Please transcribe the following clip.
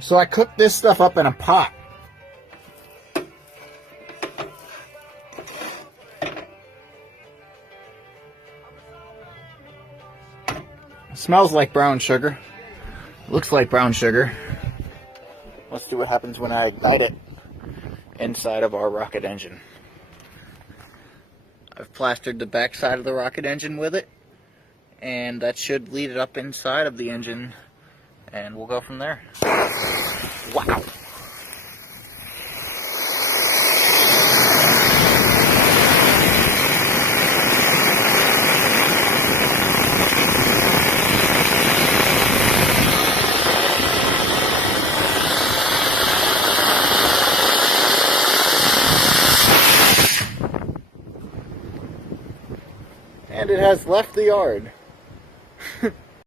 So I cooked this stuff up in a pot. It smells like brown sugar. Looks like brown sugar. Let's see what happens when I ignite it inside of our rocket engine. I've plastered the back side of the rocket engine with it, and that should lead it up inside of the engine, and we'll go from there. Wow! And it has left the yard.